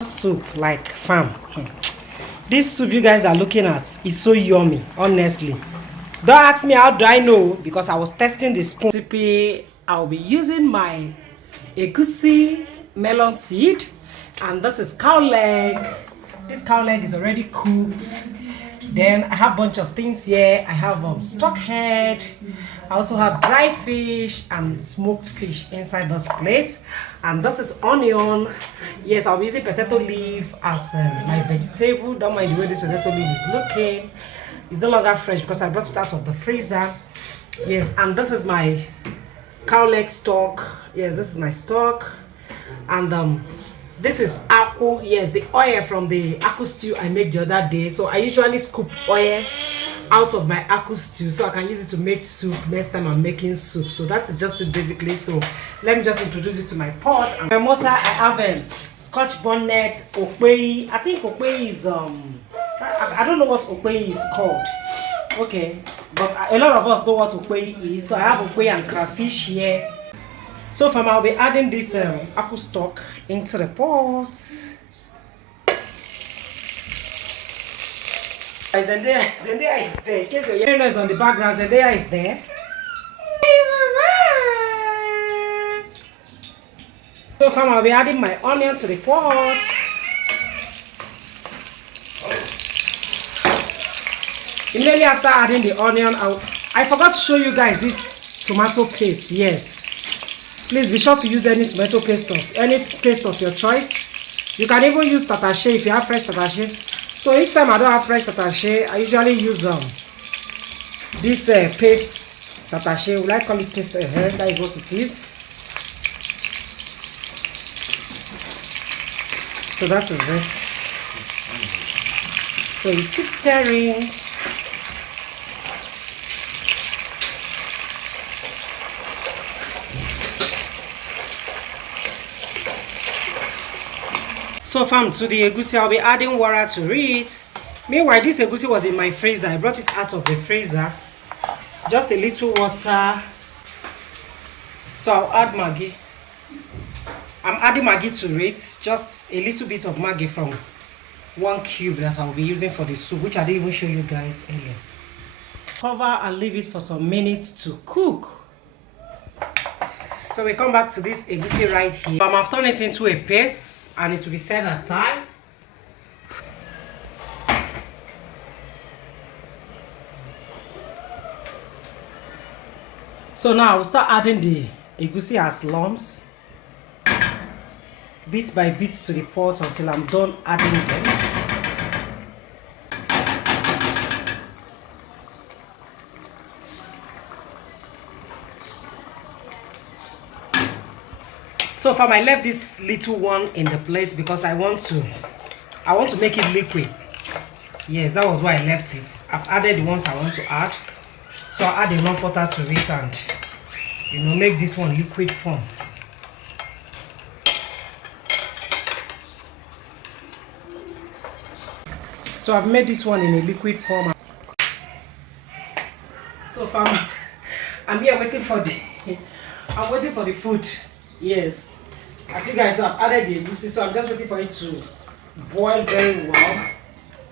Soup like farm. This soup you guys are looking at is so yummy, honestly. Don't ask me how do I know, because I was testing the spoon recipe. I'll be using my egusi melon seed, and this is cow leg. This cow leg is already cooked. Then I have a bunch of things here. I have stock head. I also have dry fish and smoked fish inside this plate. And this is onion. Yes, I'll be using potato leaf as my vegetable. Don't mind the way this potato leaf is looking. It's no longer fresh because I brought it out of the freezer. Yes, and this is my cow leg stock. Yes, this is my stock. And this is aku. Yes, the oil from the aku stew I made the other day. So I usually scoop oil out of my aku stew so I can use it to make soup next time I'm making soup. So that is just it basically. So let me just introduce you to my pot. And my mortar, I have scotch bonnet, okpei. I think okpei is I don't know what okpei is called. Okay, but a lot of us know what okpei is. So I have okpei and crayfish here. So far I'll be adding this aku stock into the pot. Zendaya is there. In case you're hearing noise on the background, Zendaya is there. Hey, mama. So far I'll be adding my onion to the pot. Immediately after adding the onion, I forgot to show you guys this tomato paste. Yes, please be sure to use any tomato paste of your choice. You can even use tatashe if you have fresh tatashe. So each time I don't have fresh tatashe, I usually use this paste tatashe. Will I call it paste? That is what it is. So that is it. So you keep stirring. So fam, to the egusi, I'll be adding water to it. Meanwhile, this egusi was in my freezer. I brought it out of the freezer. Just a little water. So I'll add Maggi. I'm adding Maggi to it. Just a little bit of Maggi from 1 cube that I'll be using for the soup, which I didn't even show you guys earlier. Cover and leave it for some minutes to cook. So we come back to this egusi right here. I've turned it into a paste and it will be set aside. So now we'll start adding the egusi as lumps, bit by bit to the pot until I'm done adding them. So far I left this little one in the plate because I want to make it liquid. Yes, that was why I left it. I've added the ones I want to add. So I'll add enough water to it and make this one liquid form. So I've made this one in a liquid form. So far I'm here waiting for the food. Yes, as you guys know, I've added the egusi, so I'm just waiting for it to boil very well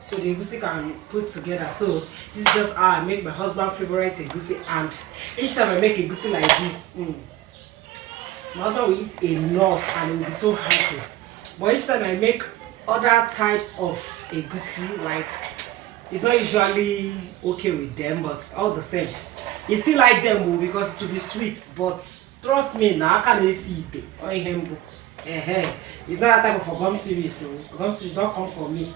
so the egusi can put together. So this is just how I make my husband's favorite egusi, and each time I make egusi like this, my husband will eat enough and he will be so happy. But each time I make other types of egusi, like, it's not usually okay with them, but all the same, you still like them because it will be sweet. But trust me now, I can't see it. It's not that type of a gum series, so gum series don't come from me.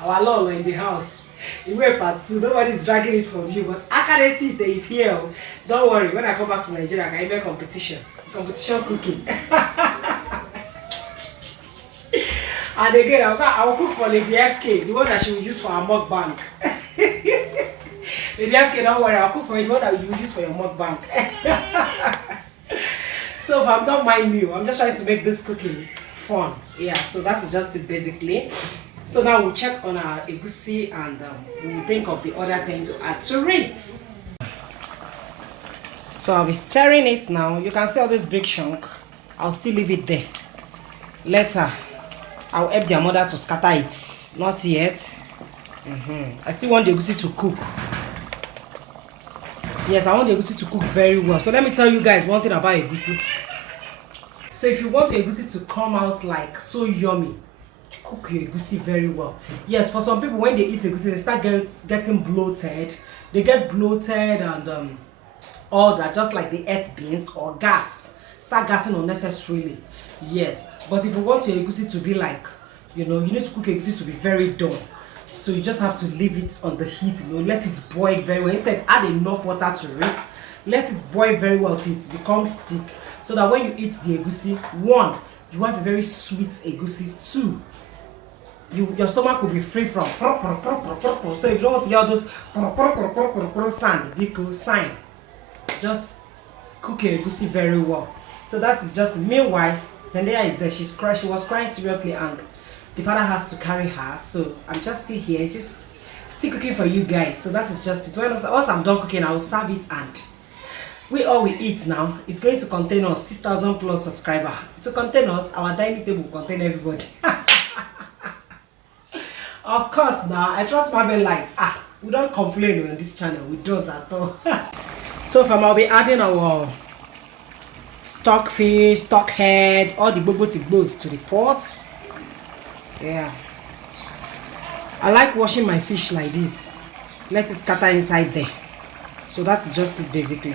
Our lolo in the house. In way part 2, nobody's dragging it from you, but I can't see it. It's here. Don't worry, when I come back to Nigeria, I can make competition cooking. And again, I'll cook for Lady FK, the one that she will use for her mukbang. Lady FK, don't worry, I'll cook for you, the one that you will use for your mukbang. So if I'm not mind you, I'm just trying to make this cooking fun. Yeah, so that's just it basically. So now we'll check on our egusi and we'll think of the other thing to add to it. So I'll be stirring it now. You can see all this big chunk. I'll still leave it there. Later, I'll help their mother to scatter it. Not yet. I still want the egusi to cook. Yes, I want the egusi to cook very well. So let me tell you guys one thing about egusi. So if you want your egusi to come out like so yummy, cook your egusi very well. Yes, for some people when they eat egusi, they start getting bloated. They get bloated and all that, just like they ate beans or gas. Start gassing unnecessarily. Yes, but if you want your egusi to be like, you need to cook egusi to be very done. So you just have to leave it on the heat, let it boil very well. Instead, add enough water to it. Let it boil very well till it becomes thick. So that when you eat the egusi, one, you have a very sweet egusi. Two, your stomach will be free from so if you don't want to get all those sound, because sign, just cook your egusi very well. So that is just. Meanwhile, Zendaya is there. She was crying seriously, and the father has to carry her. So I'm just still here, just still cooking for you guys. So that is just it. Once I'm done cooking, I will serve it, and all we eat now is going to contain us 6,000 plus subscribers. To contain us, our dining table will contain everybody. Of course, now I trust my lights. We don't complain on this channel. We don't at all. So far, I'll be adding our stock fish, stock head, all the bobo to the pot. Yeah, I like washing my fish like this. Let it scatter inside there. So that's just it basically.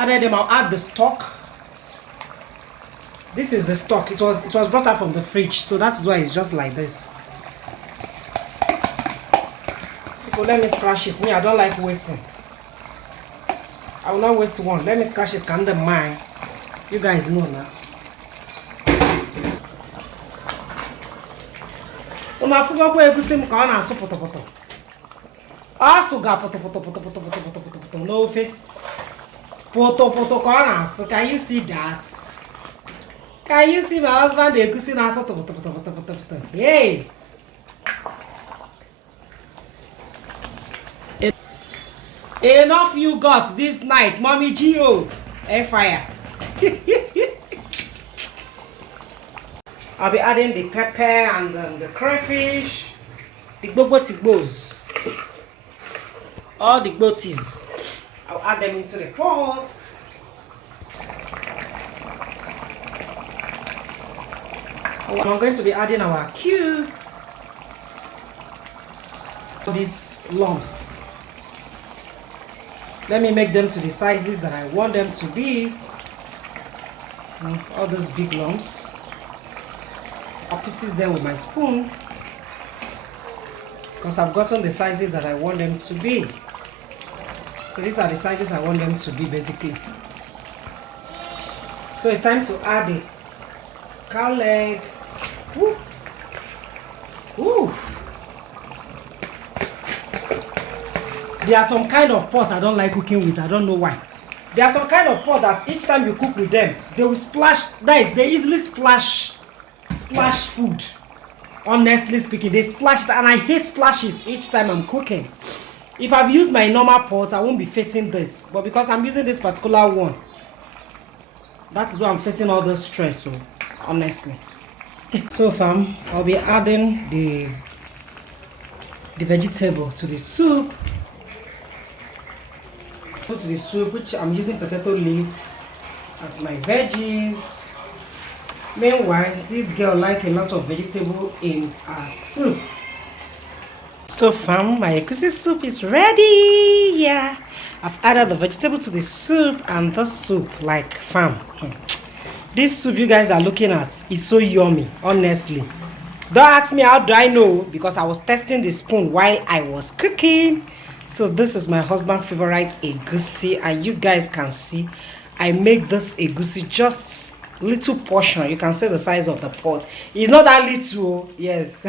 Added them, I'll add the stock. This is the stock. It was brought out from the fridge, so that's why it's just like this. People, let me scratch it. Me, I don't like wasting. I will not waste one. Let me scratch it. Can the mine? You guys know now. Una fuga kwa egusi m ka ọ na-asụ pụtụpụtụ. Asụ ga pụtụpụtụ n'ofe. Pụtụpụtụ ka ọ na-asụ. Can you see that? Can you see my husband egusi na-asụ pụtụpụtụ? Hey! Enough you got this night, Mommy Gio. Air fire. I'll be adding the pepper and the crayfish, the bobotigbos, all the boties. I'll add them into the pot. I'm going to be adding our cube. These lumps. Let me make them to the sizes that I want them to be. All those big lumps. I'll pieces them with my spoon because I've gotten the sizes that I want them to be. So these are the sizes I want them to be basically. So it's time to add the cow leg. Woo. Woo. There are some kind of pots I don't like cooking with. I don't know why. There are some kind of pots that each time you cook with them, they will splash. They easily splash food. Honestly speaking, they splash it, and I hate splashes each time I'm cooking. If I've used my normal pot, I won't be facing this, but because I'm using this particular one, that is why I'm facing all the stress. So honestly, so fam, I'll be adding the vegetable to the soup. To the soup, which I'm using potato leaf as my veggies. Meanwhile, this girl like a lot of vegetable in her soup. So fam, my egusi soup is ready. Yeah, I've added the vegetable to the soup, and the soup, like fam, this soup you guys are looking at is so yummy. Honestly, don't ask me how do I know, because I was testing the spoon while I was cooking. So this is my husband's favorite egusi, and you guys can see I make this egusi just little portion. You can see the size of the pot. It's not that little, yes,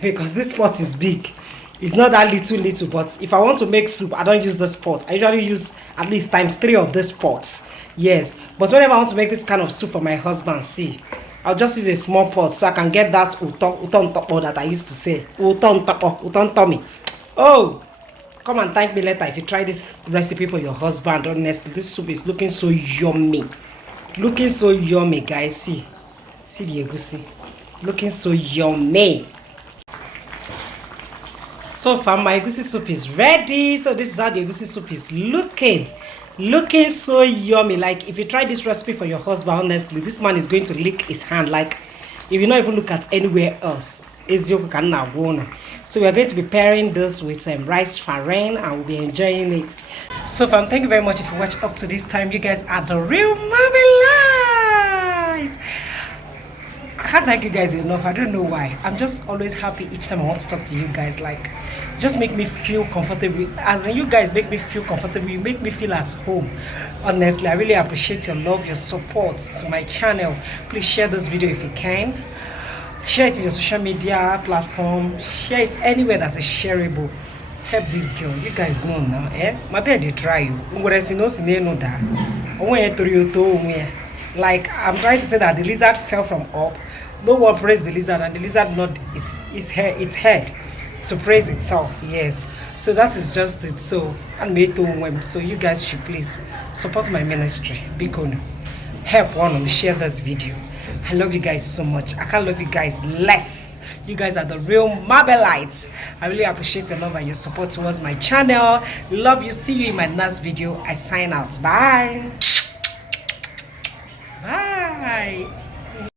because this pot is big. It's not that little, but if I want to make soup, I don't use this pot. I usually use at least ×3 of this pots. Yes, but whenever I want to make this kind of soup for my husband, see, I'll just use a small pot so I can get that uton that I used to say. Uton tummy. Oh, come and thank me later if you try this recipe for your husband. Honestly, this soup is looking so yummy. Looking so yummy, guys. See See the egusi. Looking so yummy. So far, my egusi soup is ready. So this is how the egusi soup is looking. Looking so yummy. Like, if you try this recipe for your husband, honestly, this man is going to lick his hand. Like, if you not even look at anywhere else. So we are going to be pairing this with rice farine, and we'll be enjoying it. So far, thank you very much if you watch up to this time. You guys are the real Marvelites. I can't thank you guys enough. I don't know why. I'm just always happy each time I want to talk to you guys. Like, just make me feel comfortable. As in, you guys make me feel comfortable. You make me feel at home. Honestly, I really appreciate your love, your support to my channel. Please share this video if you can. Share it in your social media platform. Share it anywhere that's shareable. Help this girl. You guys know now, eh? My bed they try you. Like, I'm trying to say that the lizard fell from up. No one praised the lizard, and the lizard not its head to praise itself. Yes. So that is just it. So so you guys should please support my ministry. Because help one and share this video. I love you guys so much. I can't love you guys less. You guys are the real Marvelites. I really appreciate your love and your support towards my channel. Love you. See you in my next video. I sign out. Bye.